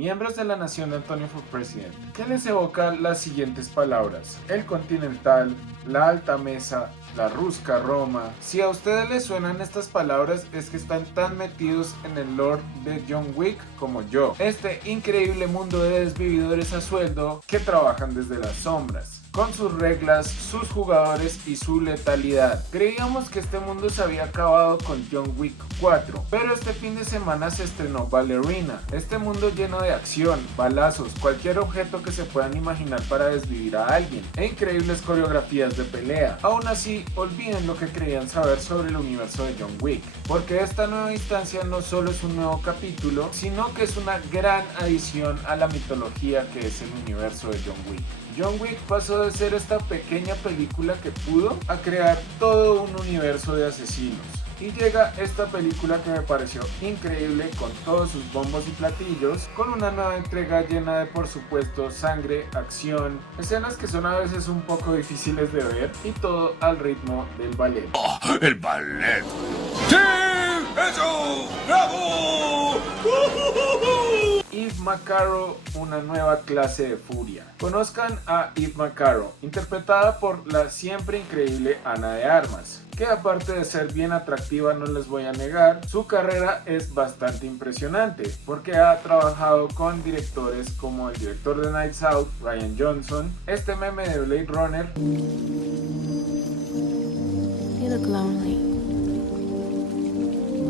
Miembros de la nación de Antonio for President, ¿qué les evoca las siguientes palabras? El Continental, la Alta Mesa, la Rusca Roma. Si a ustedes les suenan estas palabras es que están tan metidos en el lore de John Wick como yo. Este increíble mundo de desvividores a sueldo que trabajan desde las sombras, con sus reglas, sus jugadores y su letalidad. Creíamos que este mundo se había acabado con John Wick 4, pero este fin de semana se estrenó Ballerina, este mundo lleno de acción, balazos, cualquier objeto que se puedan imaginar para desvivir a alguien, e increíbles coreografías de pelea. Aún así, olviden lo que creían saber sobre el universo de John Wick, porque esta nueva instancia no solo es un nuevo capítulo, sino que es una gran adición a la mitología que es el universo de John Wick. John Wick pasó de ser esta pequeña película que pudo a crear todo un universo de asesinos. Y llega esta película que me pareció increíble con todos sus bombos y platillos, con una nueva entrega llena de, por supuesto, sangre, acción, escenas que son a veces un poco difíciles de ver y todo al ritmo del ballet. ¡Oh, el ballet! ¡Sí! ¡Eso! ¡Bravo! Eve McCarroll, una nueva clase de furia. Conozcan a Eve McCarroll, interpretada por la siempre increíble Ana de Armas, que aparte de ser bien atractiva, no les voy a negar, su carrera es bastante impresionante, porque ha trabajado con directores como el director de Knives Out, Rian Johnson, este meme de Blade Runner. You look lonely.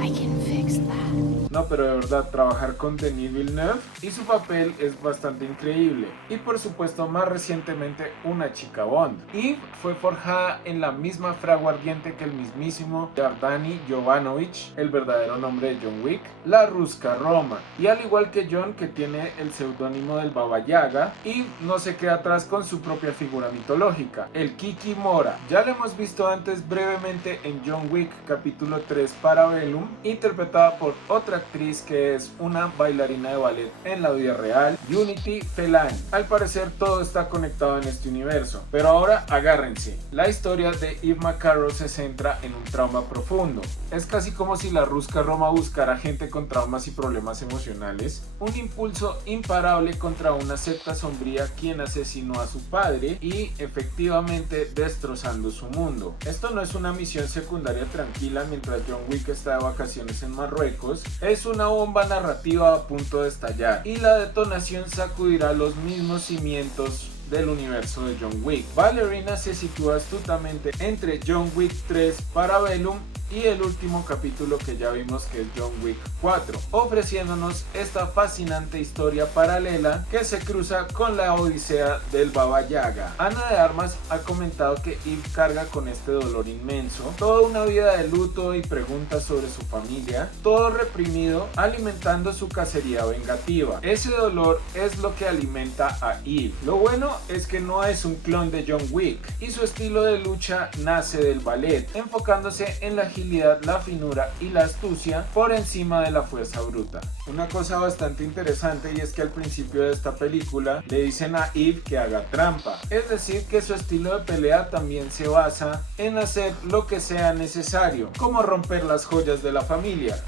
I can fix that. No, pero de verdad, trabajar con Denis Villeneuve y su papel es bastante increíble. Y por supuesto, más recientemente, una chica Bond. Eve fue forjada en la misma fragua ardiente que el mismísimo Yardani Jovanovic, el verdadero nombre de John Wick, la Rusca Roma. Y al igual que John, que tiene el seudónimo del Baba Yaga, Eve no se queda atrás con su propia figura mitológica, el Kiki Mora. Ya lo hemos visto antes brevemente en John Wick capítulo 3 Parabellum, interpretada por otra actriz que es una bailarina de ballet en la vida real, Unity Felani. Al parecer todo está conectado en este universo, pero ahora agárrense. La historia de Eve McCarroll se centra en un trauma profundo. Es casi como si la Rusca Roma buscara gente con traumas y problemas emocionales, un impulso imparable contra una secta sombría quien asesinó a su padre y efectivamente destrozando su mundo. Esto no es una misión secundaria tranquila mientras John Wick está de vacaciones en Marruecos, es una bomba narrativa a punto de estallar y la detonación sacudirá los mismos cimientos del universo de John Wick. Ballerina se sitúa astutamente entre John Wick 3 Parabellum y el último capítulo que ya vimos, que es John Wick 4, ofreciéndonos esta fascinante historia paralela que se cruza con la odisea del Baba Yaga. Ana de Armas ha comentado que Eve carga con este dolor inmenso, toda una vida de luto y preguntas sobre su familia, todo reprimido, alimentando su cacería vengativa. Ese dolor es lo que alimenta a Eve. Lo bueno es que no es un clon de John Wick y su estilo de lucha nace del ballet, enfocándose en la agilidad, la finura y la astucia por encima de la fuerza bruta. Una cosa bastante interesante y es que al principio de esta película le dicen a Eve que haga trampa, es decir que su estilo de pelea también se basa en hacer lo que sea necesario, como romper las joyas de la familia.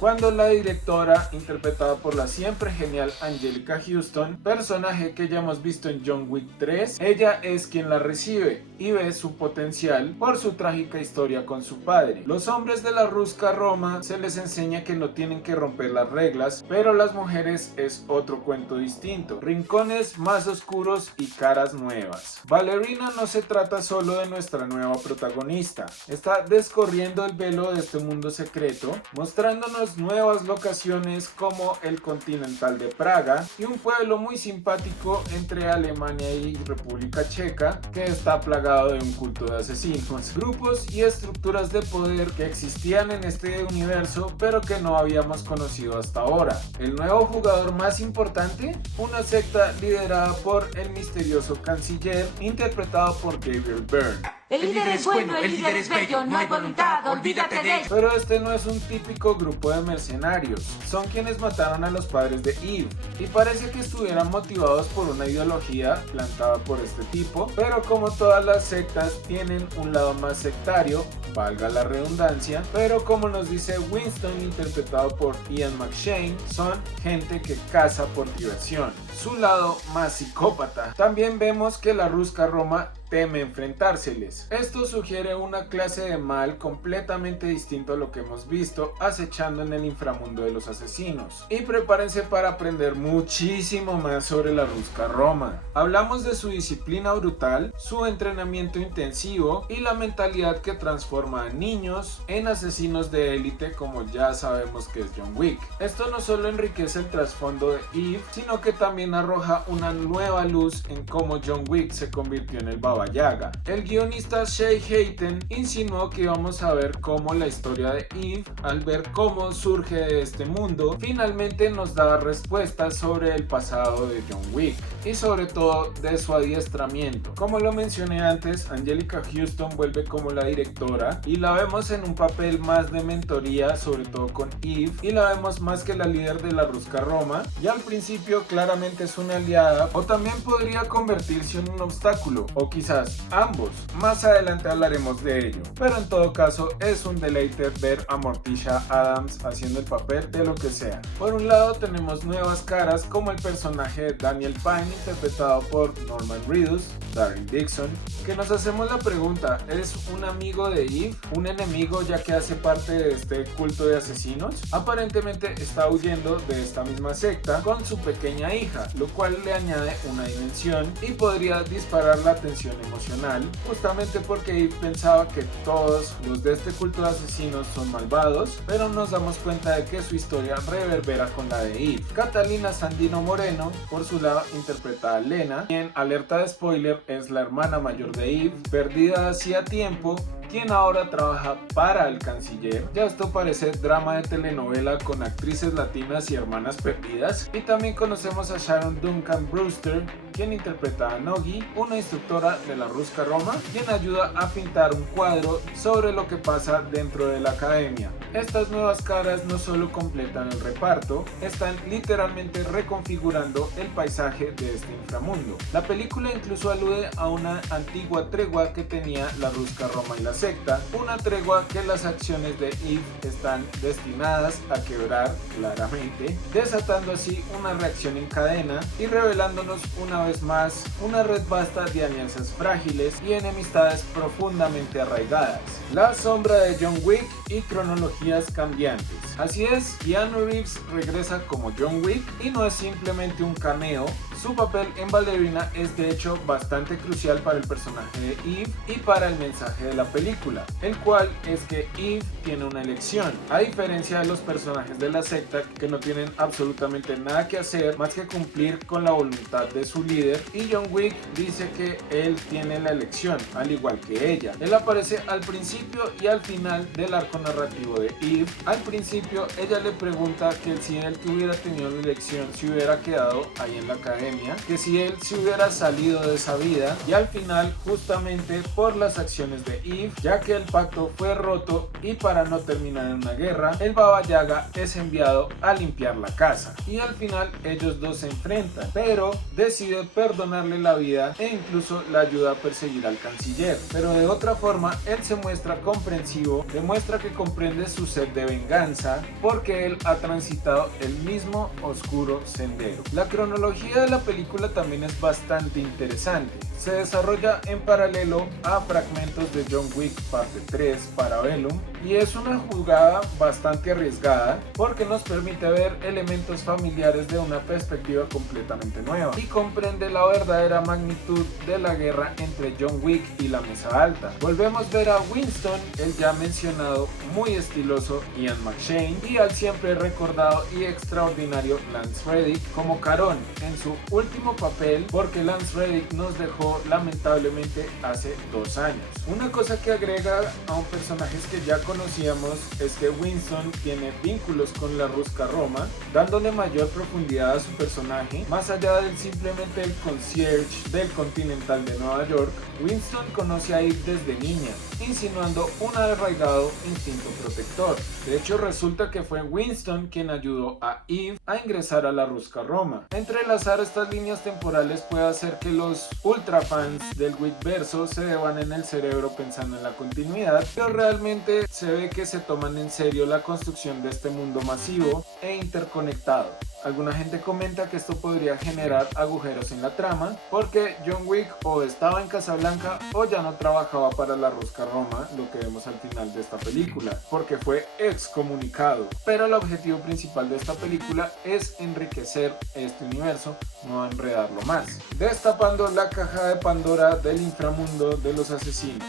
Cuando la directora, interpretada por la siempre genial Anjelica Huston, personaje que ya hemos visto en John Wick 3, ella es quien la recibe y ve su potencial por su trágica historia con su padre. Los hombres de la Rusca Roma se les enseña que no tienen que romper las reglas, pero las mujeres es otro cuento distinto, rincones más oscuros y caras nuevas. Ballerina no se trata solo de nuestra nueva protagonista, está descorriendo el velo de este mundo secreto, mostrándonos nuevas locaciones como el Continental de Praga y un pueblo muy simpático entre Alemania y República Checa que está plagado de un culto de asesinos, grupos y estructuras de poder que existían en este universo pero que no habíamos conocido hasta ahora. El nuevo jugador más importante, una secta liderada por el misterioso canciller interpretado por Gabriel Byrne. El líder es bueno, el líder es bello, no hay voluntad, olvídate de él. Pero este no es un típico grupo de mercenarios, son quienes mataron a los padres de Eve, y parece que estuvieran motivados por una ideología plantada por este tipo, pero como todas las sectas tienen un lado más sectario, valga la redundancia, pero como nos dice Winston, interpretado por Ian McShane, son gente que caza por diversión, su lado más psicópata. También vemos que la Ruska Roma teme enfrentárseles. Esto sugiere una clase de mal completamente distinto a lo que hemos visto acechando en el inframundo de los asesinos. Y prepárense para aprender muchísimo más sobre la Ruska Roma. Hablamos de su disciplina brutal, su entrenamiento intensivo y la mentalidad que transforma a niños en asesinos de élite, como ya sabemos que es John Wick. Esto no solo enriquece el trasfondo de Eve, sino que también arroja una nueva luz en cómo John Wick se convirtió en el Baba Yaga. El guionista Shay Hayten insinuó que íbamos a ver cómo la historia de Eve, al ver cómo surge de este mundo, finalmente nos da respuestas sobre el pasado de John Wick y sobre todo de su adiestramiento. Como lo mencioné antes, Anjelica Huston vuelve como la directora y la vemos en un papel más de mentoría, sobre todo con Eve, y la vemos más que la líder de la Ruska Roma, y al principio claramente es una aliada, o también podría convertirse en un obstáculo, o quizás ambos. Más adelante hablaremos de ello, pero en todo caso es un deleite ver a Morticia Addams haciendo el papel de lo que sea. Por un lado tenemos nuevas caras como el personaje de Daniel Pine, interpretado por Norman Reedus, Daryl Dixon, que nos hacemos la pregunta, ¿es un amigo de Eve? ¿Un enemigo ya que hace parte de este culto de asesinos? Aparentemente está huyendo de esta misma secta con su pequeña hija, lo cual le añade una dimensión y podría disparar la tensión emocional, justamente porque Eve pensaba que todos los de este culto de asesinos son malvados, pero nos damos cuenta de que su historia reverbera con la de Eve. Catalina Sandino Moreno, por su lado, interpreta a Lena, quien, alerta de spoiler, es la hermana mayor de Eve, perdida hacía tiempo, quien ahora trabaja para el canciller. Ya esto parece drama de telenovela con actrices latinas y hermanas perdidas. Y también conocemos a Sharon Duncan Brewster, quien interpreta a Nogi, una instructora de la Ruska Roma, quien ayuda a pintar un cuadro sobre lo que pasa dentro de la academia. Estas nuevas caras no solo completan el reparto, están literalmente reconfigurando el paisaje de este inframundo. La película incluso alude a una antigua tregua que tenía la Ruska Roma y la secta, una tregua que las acciones de Eve están destinadas a quebrar claramente, desatando así una reacción en cadena y revelándonos una vez más una red vasta de alianzas frágiles y enemistades profundamente arraigadas. La sombra de John Wick y cronologías cambiantes. Así es, Keanu Reeves regresa como John Wick y no es simplemente un cameo. Su papel en Ballerina es de hecho bastante crucial para el personaje de Eve y para el mensaje de la película, el cual es que Eve tiene una elección, a diferencia de los personajes de la secta que no tienen absolutamente nada que hacer más que cumplir con la voluntad de su líder, y John Wick dice que él tiene la elección, al igual que ella. Él aparece al principio y al final del arco narrativo de Eve. Al principio ella le pregunta que si él que hubiera tenido la elección se hubiera quedado ahí en la academia, que si él se hubiera salido de esa vida, y al final justamente por las acciones de Eve, ya que el pacto fue roto y para no terminar en una guerra, el Baba Yaga es enviado a limpiar la casa y al final ellos dos se enfrentan, pero decide perdonarle la vida e incluso la ayuda a perseguir al canciller, pero de otra forma él se muestra comprensivo, demuestra que comprende su sed de venganza porque él ha transitado el mismo oscuro sendero. La cronología de la película también es bastante interesante. Se desarrolla en paralelo a fragmentos de John Wick parte 3 Parabellum y es una jugada bastante arriesgada porque nos permite ver elementos familiares de una perspectiva completamente nueva y comprende la verdadera magnitud de la guerra entre John Wick y la Mesa Alta. Volvemos a ver a Winston, el ya mencionado muy estiloso Ian McShane, y al siempre recordado y extraordinario Lance Reddick como Caron en su último papel, porque Lance Reddick nos dejó acabó lamentablemente hace 2 años. Una cosa que agrega a un personaje que ya conocíamos es que Winston tiene vínculos con la Ruska Roma, dándole mayor profundidad a su personaje. Más allá del simplemente el concierge del Continental de Nueva York, Winston conoce a Eve desde niña, insinuando un arraigado instinto protector. De hecho, resulta que fue Winston quien ayudó a Eve a ingresar a la Ruska Roma. Entrelazar estas líneas temporales puede hacer que los ultra fans del Witverso se deban en el cerebro pensando en la continuidad, pero realmente se ve que se toman en serio la construcción de este mundo masivo e interconectado. Alguna gente comenta que esto podría generar agujeros en la trama, porque John Wick o estaba en Casablanca o ya no trabajaba para la Ruska Roma, lo que vemos al final de esta película, porque fue excomunicado. Pero el objetivo principal de esta película es enriquecer este universo, no enredarlo más, destapando la caja de Pandora del inframundo de los asesinos.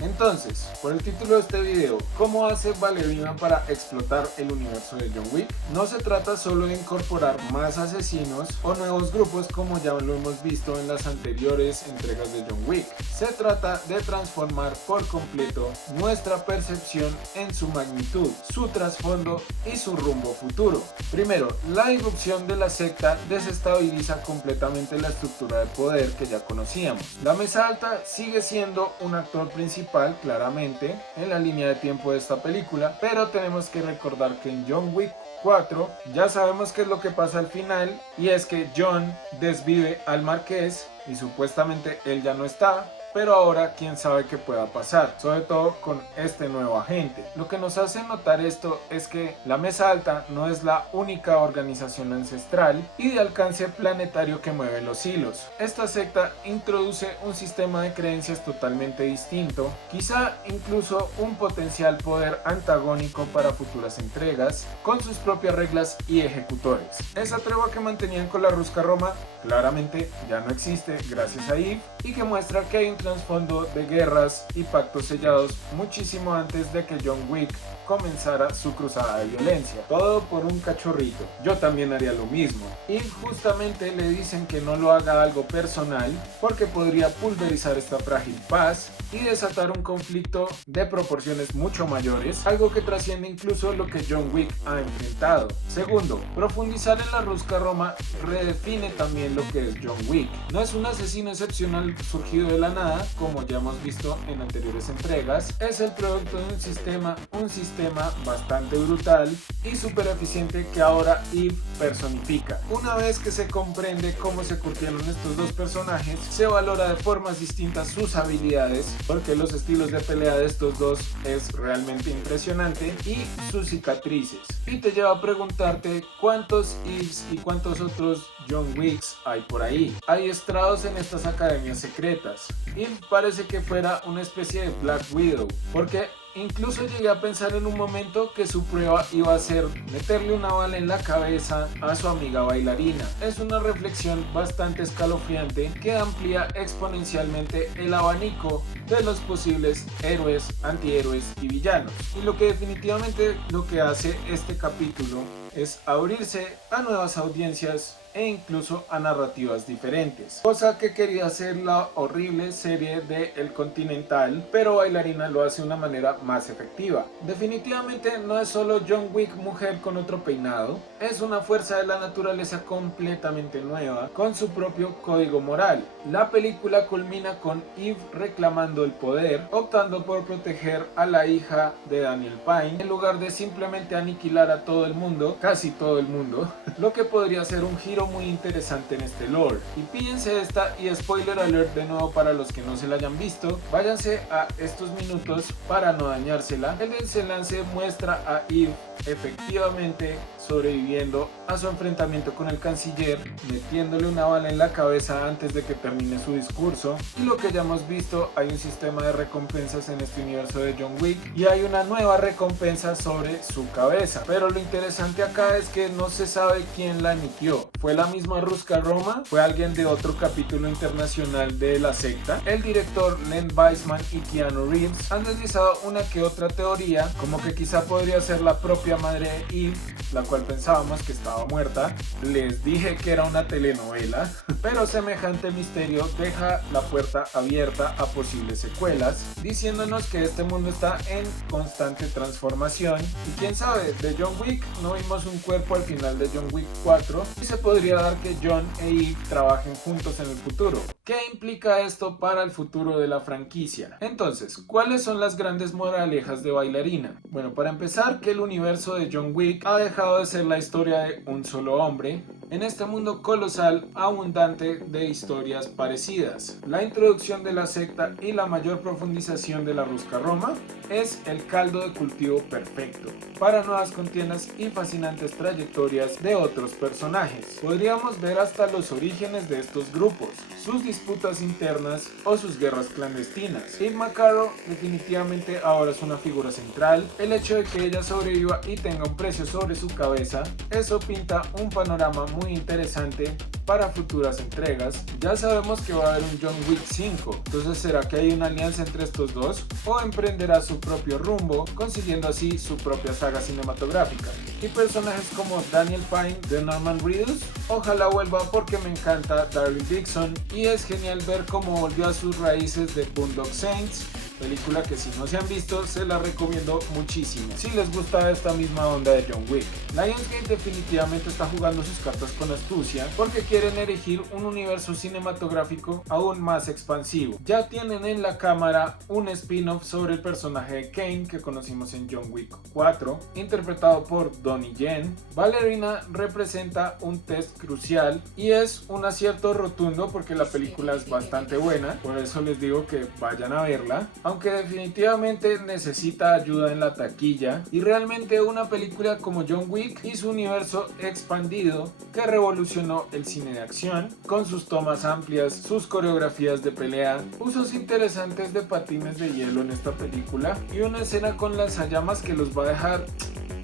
Entonces, por el título de este video, ¿cómo hace Ballerina para explotar el universo de John Wick? No se trata solo de incorporar más asesinos o nuevos grupos como ya lo hemos visto en las anteriores entregas de John Wick. Se trata de transformar por completo nuestra percepción en su magnitud, su trasfondo y su rumbo futuro. Primero, la irrupción de la secta desestabiliza completamente la estructura de poder que ya conocíamos. La Mesa Alta sigue siendo un actor principal claramente en la línea de tiempo de esta película, pero tenemos que recordar que en John Wick 4 ya sabemos qué es lo que pasa al final, y es que John desvive al marqués y supuestamente él ya no está, pero ahora quién sabe qué pueda pasar, sobre todo con este nuevo agente. Lo que nos hace notar esto es que la Mesa Alta no es la única organización ancestral y de alcance planetario que mueve los hilos. Esta secta introduce un sistema de creencias totalmente distinto, quizá incluso un potencial poder antagónico para futuras entregas, con sus propias reglas y ejecutores. Esa tregua que mantenían con la Ruska Roma claramente ya no existe gracias a Eve, y que muestra que hay un trasfondo de guerras y pactos sellados muchísimo antes de que John Wick comenzara su cruzada de violencia. Todo por un cachorrito. Yo también haría lo mismo. Y justamente le dicen que no lo haga algo personal, porque podría pulverizar esta frágil paz y desatar un conflicto de proporciones mucho mayores, algo que trasciende incluso lo que John Wick ha enfrentado. Segundo, profundizar en la Ruska Roma redefine también lo que es John Wick. No es un asesino excepcional surgido de la nada, como ya hemos visto en anteriores entregas. Es el producto de un sistema bastante brutal y súper eficiente que ahora Eve personifica. Una vez que se comprende cómo se curtieron estos dos personajes, se valora de formas distintas sus habilidades, porque los estilos de pelea de estos dos es realmente impresionante, y sus cicatrices. Y te lleva a preguntarte cuántos Eves y cuántos otros John Wicks hay por ahí. Hay estrados en estas academias secretas. Eve parece que fuera una especie de Black Widow, porque incluso llegué a pensar en un momento que su prueba iba a ser meterle una bala en la cabeza a su amiga bailarina. Es una reflexión bastante escalofriante que amplía exponencialmente el abanico de los posibles héroes, antihéroes y villanos. Y lo que definitivamente lo que hace este capítulo es abrirse a nuevas audiencias e incluso a narrativas diferentes, cosa que quería hacer la horrible serie de El Continental, pero Bailarina lo hace de una manera más efectiva. Definitivamente no es solo John Wick mujer con otro peinado, es una fuerza de la naturaleza completamente nueva, con su propio código moral. La película culmina con Eve reclamando el poder, optando por proteger a la hija de Daniel Pine, en lugar de simplemente aniquilar a todo el mundo, casi todo el mundo, lo que podría ser un giro muy interesante en este lore. Y píllense esta, y spoiler alert de nuevo para los que no se la hayan visto, váyanse a estos minutos para no dañársela. El desenlace muestra a Eve efectivamente sobreviviendo a su enfrentamiento con el canciller, metiéndole una bala en la cabeza antes de que termine su discurso. Y lo que ya hemos visto, hay un sistema de recompensas en este universo de John Wick, y hay una nueva recompensa sobre su cabeza. Pero lo interesante acá es que no se sabe quién la emitió. ¿Fue la misma Ruska Roma? ¿Fue alguien de otro capítulo internacional de la secta? El director Len Wiseman y Keanu Reeves han deslizado una que otra teoría, como que quizá podría ser la propia madre de Eve, la cual cual pensábamos que estaba muerta. Les dije que era una telenovela, pero semejante misterio deja la puerta abierta a posibles secuelas, diciéndonos que este mundo está en constante transformación. Y quién sabe, de John Wick no vimos un cuerpo al final de John Wick 4 y se podría dar que John e Eve trabajen juntos en el futuro. ¿Qué implica esto para el futuro de la franquicia? Entonces, ¿cuáles son las grandes moralejas de Bailarina? Bueno, para empezar, que el universo de John Wick ha dejado de ser la historia de un solo hombre en este mundo colosal, abundante de historias parecidas. La introducción de la secta y la mayor profundización de la Rusca Roma es el caldo de cultivo perfecto para nuevas contiendas y fascinantes trayectorias de otros personajes. Podríamos ver hasta los orígenes de estos grupos, sus disputas internas o sus guerras clandestinas. Eve McCarroll definitivamente ahora es una figura central. El hecho de que ella sobreviva y tenga un precio sobre su cabeza, eso pinta un panorama muy interesante para futuras entregas. Ya sabemos que va a haber un John Wick 5, entonces ¿será que hay una alianza entre estos dos? ¿O emprenderá su propio rumbo, consiguiendo así su propia saga cinematográfica? Y personajes como Daniel Pine de Norman Reedus, ojalá vuelva porque me encanta Daryl Dixon y es genial ver cómo volvió a sus raíces de Boondock Saints, película que si no se han visto se la recomiendo muchísimo si les gusta esta misma onda de John Wick. Lionsgate definitivamente está jugando sus cartas con astucia porque quieren erigir un universo cinematográfico aún más expansivo. Ya tienen en la cámara un spin-off sobre el personaje de Kane que conocimos en John Wick 4, interpretado por Donnie Yen. Ballerina representa un test crucial y es un acierto rotundo porque la película es bastante buena, por eso les digo que vayan a verla, aunque definitivamente necesita ayuda en la taquilla. Y realmente una película como John Wick y su universo expandido que revolucionó el cine de acción con sus tomas amplias, sus coreografías de pelea, usos interesantes de patines de hielo en esta película y una escena con lanzallamas que los va a dejar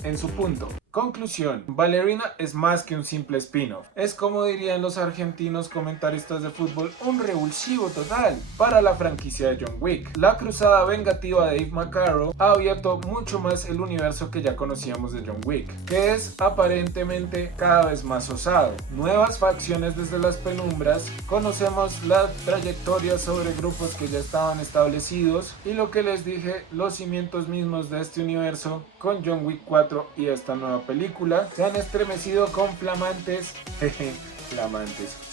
en su punto. Conclusión, Ballerina es más que un simple spin-off. Es, como dirían los argentinos comentaristas de fútbol, un revulsivo total para la franquicia de John Wick. La cruzada vengativa de Eve McCarroll ha abierto mucho más el universo que ya conocíamos de John Wick, que es aparentemente cada vez más osado. Nuevas facciones desde las penumbras, conocemos la trayectoria sobre grupos que ya estaban establecidos y lo que les dije, los cimientos mismos de este universo con John Wick 4 y esta nueva película se han estremecido con flamantes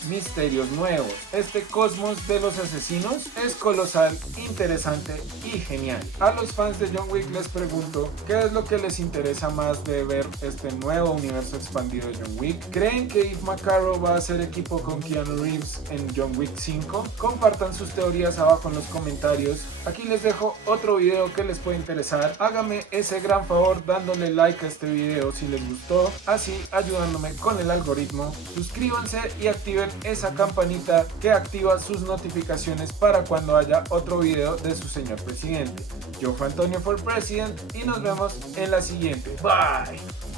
misterios nuevos. Este cosmos de los asesinos es colosal, interesante y genial. A los fans de John Wick les pregunto, ¿qué es lo que les interesa más de ver este nuevo universo expandido de John Wick? ¿Creen que Eve McCarroll va a hacer equipo con Keanu Reeves en John Wick 5? Compartan sus teorías abajo en los comentarios. Aquí les dejo otro video que les puede interesar. Háganme ese gran favor dándole like a este video si les gustó, así ayudándome con el algoritmo. Suscríbanse y activen esa campanita que activa sus notificaciones para cuando haya otro video de su señor presidente. Yo fui Antonio for President y nos vemos en la siguiente. Bye.